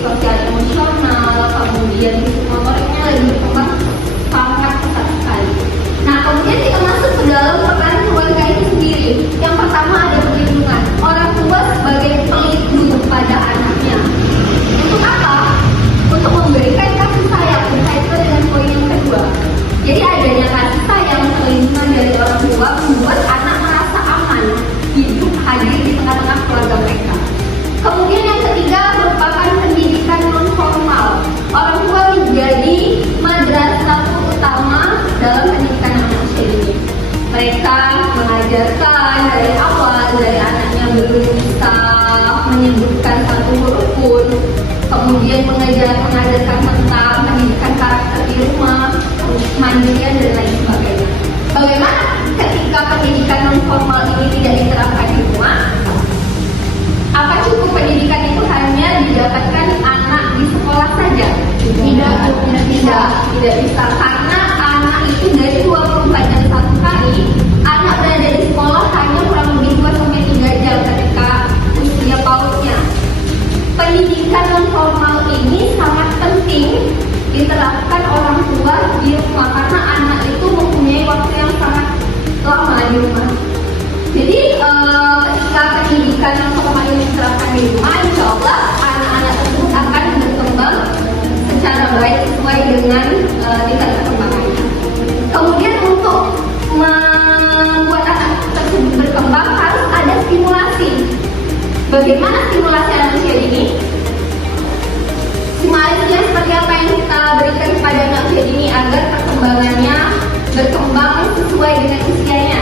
sosial emosional, kemudian motoriknya lagi berkembang sangat pesat sekali. Nah, kemudian kita masuk ke dalam peran keluarga itu sendiri. Yang pertama ada perlindungan. Orang tua sebagai pelindung pada anaknya. Untuk apa? Untuk memberikan kasih sayang. Berkaitan dengan poin yang kedua. Jadi adanya kasih sayang, perlindungan dari orang tua membuat anak merasa aman hidup hadir di tengah-tengah keluarga mereka. Kemudian yang ketiga merupakan pendidikan non formal. Orang tua menjadi madrasah utama dalam pendidikan anak usia dini. Mereka mengajarkan dari awal, dari anaknya belum bisa menyebutkan satu huruf pun, kemudian mengajarkan tentang pendidikan karakter di rumah, mandirian dan lain sebagainya. Bagaimana ketika pendidikan non formal ini tidak diterapkan di rumah? Apa cukup pendidikan itu hanya didapatkan anak di sekolah saja? Tidak bisa, karena anak itu dari 24 jam satu kali, anak berada di sekolah hanya kurang lebih 2-3 jam ketika usia pautnya. Pendidikan non formal ini sangat penting diterapkan orang tua di rumah, karena anak itu mempunyai waktu yang sangat lama di rumah. Jadi ketika pendidikan non formal ini diterapkan di rumah, insya Allah anak-anak tersebut akan berkembang secara baik sesuai dengan tingkat perkembangannya. Kemudian untuk membuat anak tersebut berkembang harus ada stimulasi. Bagaimana stimulasi anak usia dini? Stimulasinya seperti apa yang kita berikan kepada anak usia dini agar perkembangannya berkembang sesuai dengan usianya?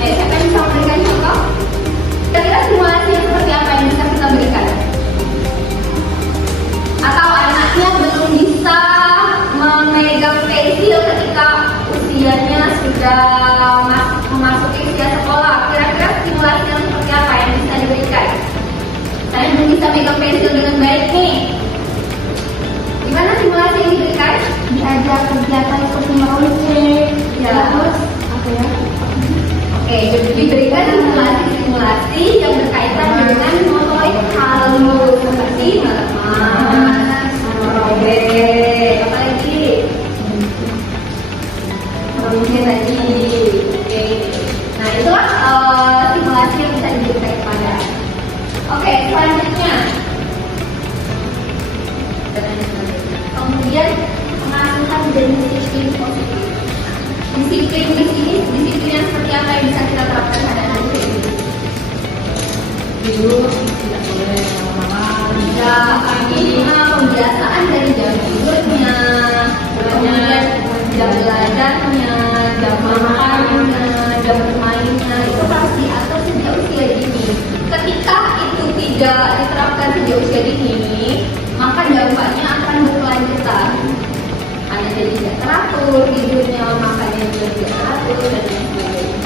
Siapa yang bisa memberikan contoh? Kira-kira stimulasi yang seperti apa yang bisa kita berikan? Atau anaknya belum bisa memegang pensil ketika usianya sudah memasuki usia sekolah. Kira-kira stimulasi yang seperti apa yang bisa diberikan? Saya belum bisa megang pensil dengan baik nih. Gimana stimulasi yang diberikan? Diajak kegiatan seperti meruncing, terus apa ya? Oke, diberikan stimulasi yang berkaitan dengan motorik halus seperti melemas, merobek, apa lagi? Mungkin tadi. Oke. Nah, itulah stimulasi yang bisa diberikan kepada. Oke, selanjutnya. Kemudian pengasuhan dan disiplin positif. Disiplin di sini, disiplin yang seperti apa yang bisa kita terapkan pada anak usia ini? Tidur tidak boleh lama-lama. Minimal pembiasaan dari jam tidurnya, kemudian jam belajarnya, jam makannya, jam bermainnya, itu harus diatur sejak usia dini. Ketika itu tidak diterapkan sejak usia dini, maka dampaknya akan berkelanjutan. Anak jadi tidak teratur tidurnya, makannya juga tidak teratur dan lain sebagainya.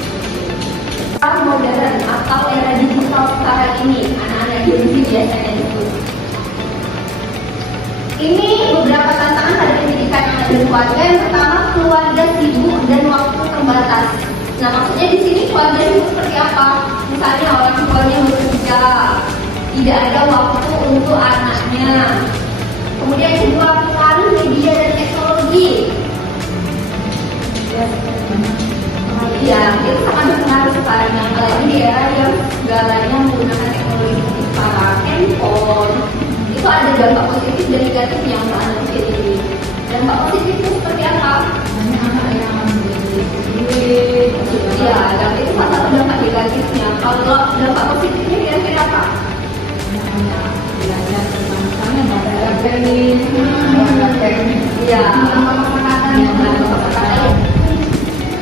Era modern atau era digital sekarang ini, anak-anak Gen Z biasanya disebut. Ini beberapa tantangan pada pendidikan anak dan keluarga. Yang pertama, keluarga sibuk dan waktu terbatas. Nah, maksudnya di sini keluarga sibuk seperti apa? Misalnya orang tuanya bekerja, tidak ada waktu untuk anaknya. Kemudian kedua, pengaruh media dan teknologi. Ya, itu sangat berpengaruh sekarang, apalagi di era yang segalanya menggunakan teknologi seperti sekarang, handphone. Itu ada dampak positif dan negatifnya untuk anak usia dini. Dampak positifnya seperti apa? Banyak anak yang menjadi Ya, dan itu salah satu dampak negatifnya. Kalau dampak positifnya kira-kira apa? belajar tentang misalnya bahasa teknik, Ya,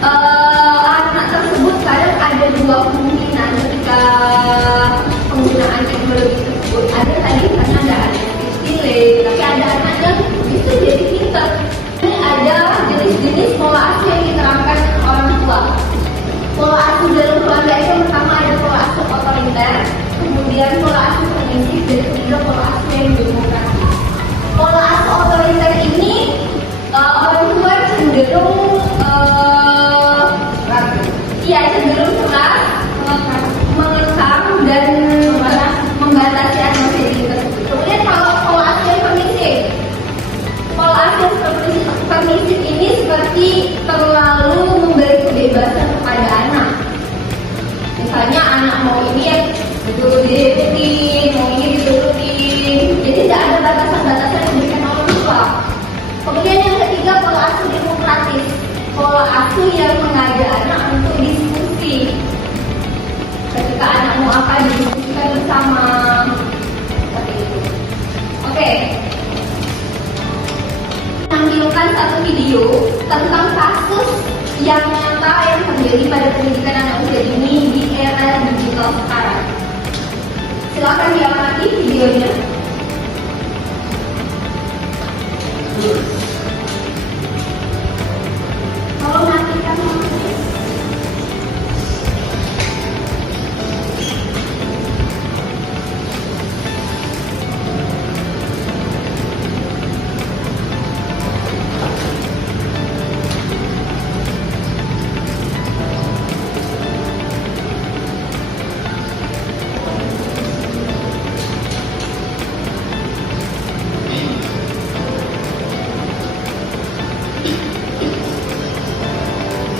anak tersebut kadang ada dua kemungkinan ketika penggunaan teknologi tersebut. Ada tadi karena ada anak yang delay, tapi ada anak yang bisa jadi pintar. Ini ada jenis-jenis pola asuh yang diterapkan orang tua. Pola asuh dalam keluarga itu pertama ada pola asuh otoriter, kemudian pola asuh permisif, dan ketiga pola asuh yang demokrasi. Pola asuh otoriter ini orang tua cenderung cenderung keras, mengekang dan membatasi anak usia dini tersebut. Kemudian kalau misalnya anak mau ini ya diturutin, mau ini diturutin, jadi tidak ada batasan-batasan yang diberikan orang tua. Kemudian yang ketiga, pola asuh demokratis, pola asuh yang mengajak anak untuk diskusi. Ketika anak mau apa didiskusikan bersama, seperti itu. Oke. Menampilkan satu video tentang kasus yang nyata yang terjadi pada pendidikan anak usia dini di era digital sekarang. Silakan diamati videonya. Tolong matikan.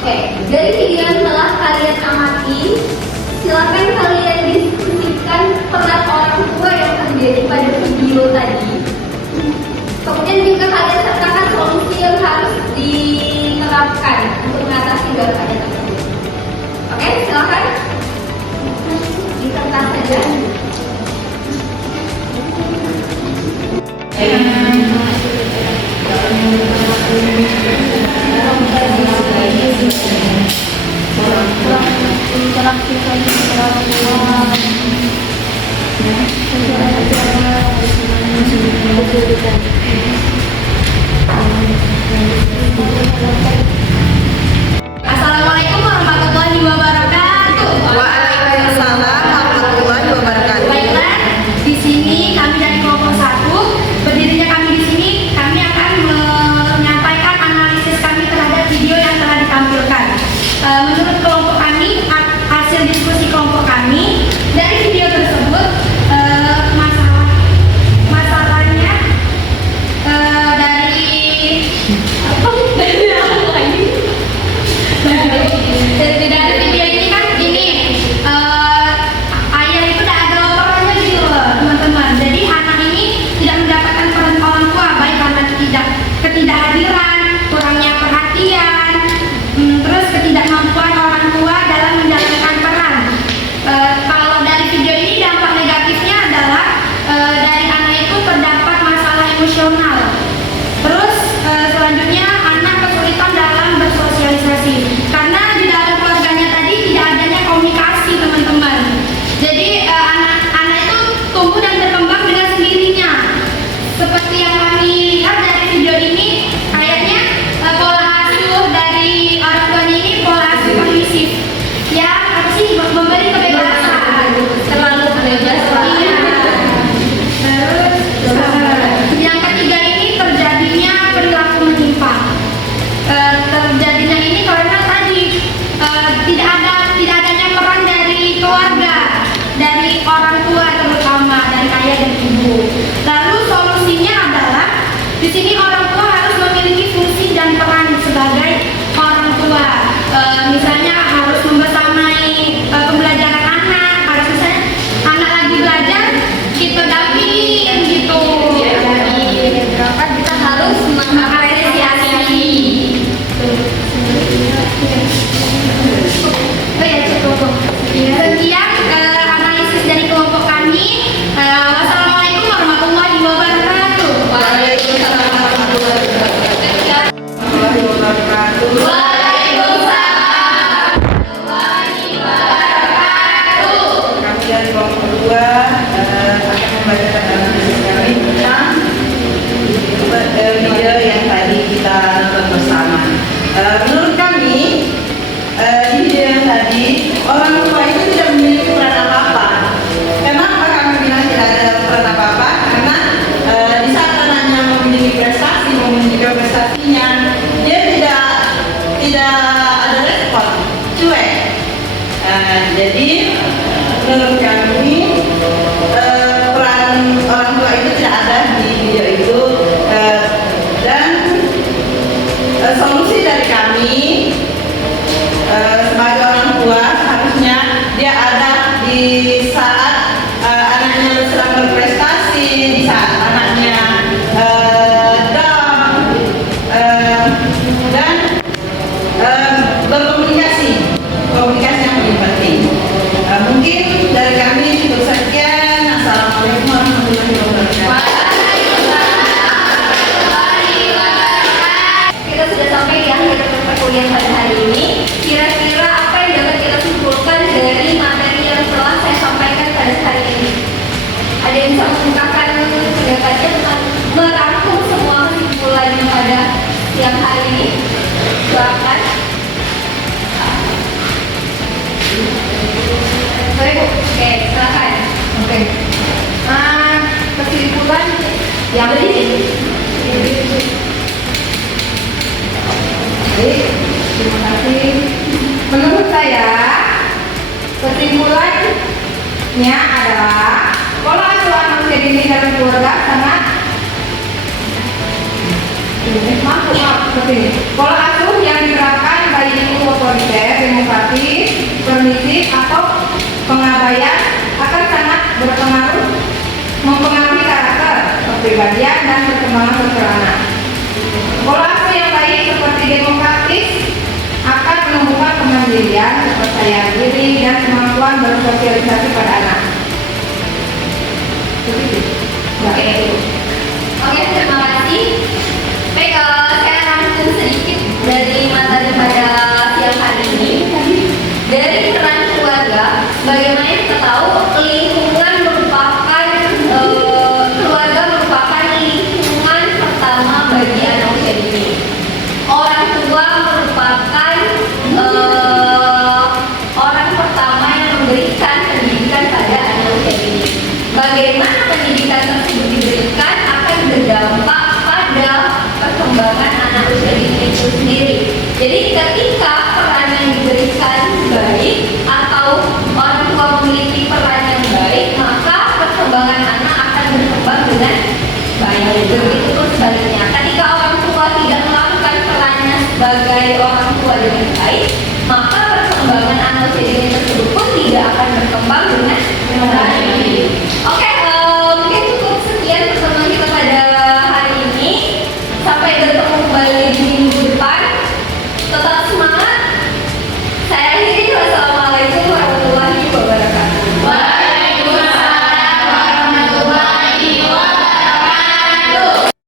Oke, dari video yang telah kalian amati, silakan kalian diskusikan peran orang tua yang terjadi pada video tadi. Kemudian juga kalian sertakan solusi yang harus diterapkan untuk mengatasi gangguan tersebut. Oke, silakan disertakan saja. Interaksi sama orang tua. Assalamualaikum warahmatullahi wabarakatuh. Waalaikumsalam warahmatullahi wabarakatuh. Baiklah, di sini kami dari kelompok 1, berdirinya kami di sini, kami akan menyampaikan analisis kami terhadap video yang telah ditampilkan. Menurut kelompok kami, hasil diskusi kelompok kami dari video tersebut, masalahnya dari dari video ini kan ini ayah itu tidak ada perannya gitu loh teman-teman. Jadi anak ini tidak mendapatkan peran orang tua, baik karena ketidakhadiran, kurangnya perhatian, terus ketidakmampuan orang tua dalam menjalankan peran. Kalau dari video ini dampak negatifnya adalah dari anak itu terdapat masalah emosional. Terus selanjutnya anak kesulitan dalam bersosialisasi karena di dalam keluarganya tadi tidak adanya komunikasi teman-teman. Jadi anak-anak itu tumbuh dan berkembang dengan sendirinya. Seperti yang kami lihat dari video ini, kayaknya pola asuh dari orang tuanya ini pola asuh permisif. Ya, apa sih, memberi kebebasan, terlalu bebas. Iya. Terus yang ketiga ini terjadinya perilaku menyimpang. Terjadinya ini karena tadi tidak adanya peran dari keluarga, dari orang tua terutama dari ayah dan ibu. Lalu solusinya adalah di sini orang tua harus memiliki fungsi dan peran sebagai orang tua. Misalnya harus membersamai pembelajaran anak, harus misalnya anak lagi belajar kita dampingin gitu. Berapa kita harus mengapresiasi. Oh ya, cukup. Sekian analisis dari kelompok kami. Wassalamualaikum warahmatullahi wabarakatuh. Waalaikumsalam warahmatullahi wabarakatuh. Waalaikumsalam warahmatullahi wabarakatuh. Kami dari kelompok 2 akan membacakan analisis kami tentang video yang tadi kita nonton bersama. Menurut kami di video yang tadi orang tua itu tidak memiliki peran apa-apa. Kenapa kami bilang tidak ada peran apa-apa? Karena di saat anaknya memiliki prestasi, menunjukkan prestasinya, dia tidak ada respon, cuek. Jadi menurut kami peran orang tua itu tidak ada di video itu, dan solusi dari kami sebagai orang tua harusnya dia ada saat anaknya sedang berprestasi, di saat anaknya down, dan berkomunikasi. Komunikasi yang paling penting. Mungkin dari kami cukup sekian. Assalamualaikum warahmatullahi wabarakatuh. Kita sudah sampai di akhir perkuliahan pada hari ini. Kira-kira apa yang dapat kita simpulkan dari materi yang telah saya sampaikan pada hari ini? Ada yang bisa mengungkapkan pendapatnya tentang merangkum semua kesimpulan pada siang hari ini? Silakan. Boleh Bu? Oke, silakan. Oke. Kesimpulan yang baik, terima kasih. Menurut saya, kesimpulannya adalah pola asuh anak usia dini dalam keluarga sangat pola asuh yang diterapkan baik itu otoriter, demokratis, permisif atau pengabaian akan sangat berpengaruh mempengaruhi karakter, kepribadian dan perkembangan sosial anak. Pola asuh yang baik seperti demokratis akan menumbuhkan kemandirian, kepercayaan diri dan kemampuan bersosialisasi pada anak. Oke, terima kasih. Baik, saya rangkum sedikit dari materi pada siang hari ini. Dari peran keluarga, bagaimana kita tahu lingkungan merupakan keluarga merupakan lingkungan pertama bagi anak usia dini. Orang tua merupakan orang pertama yang memberikan pendidikan pada anak usia dini. Bagaimana pendidikan tersebut diberikan akan berdampak pada perkembangan anak usia dini itu sendiri. Jadi ketika peran yang diberikan baik atau orang tua memiliki peran yang baik, maka perkembangan anak akan berkembang dengan baik. Begitu pun sebaliknya. Ketika orang tua tidak melakukan perannya sebagai orang tua dengan baik, maka perkembangan anak usia dini tersebut pun tidak akan berkembang dengan baik.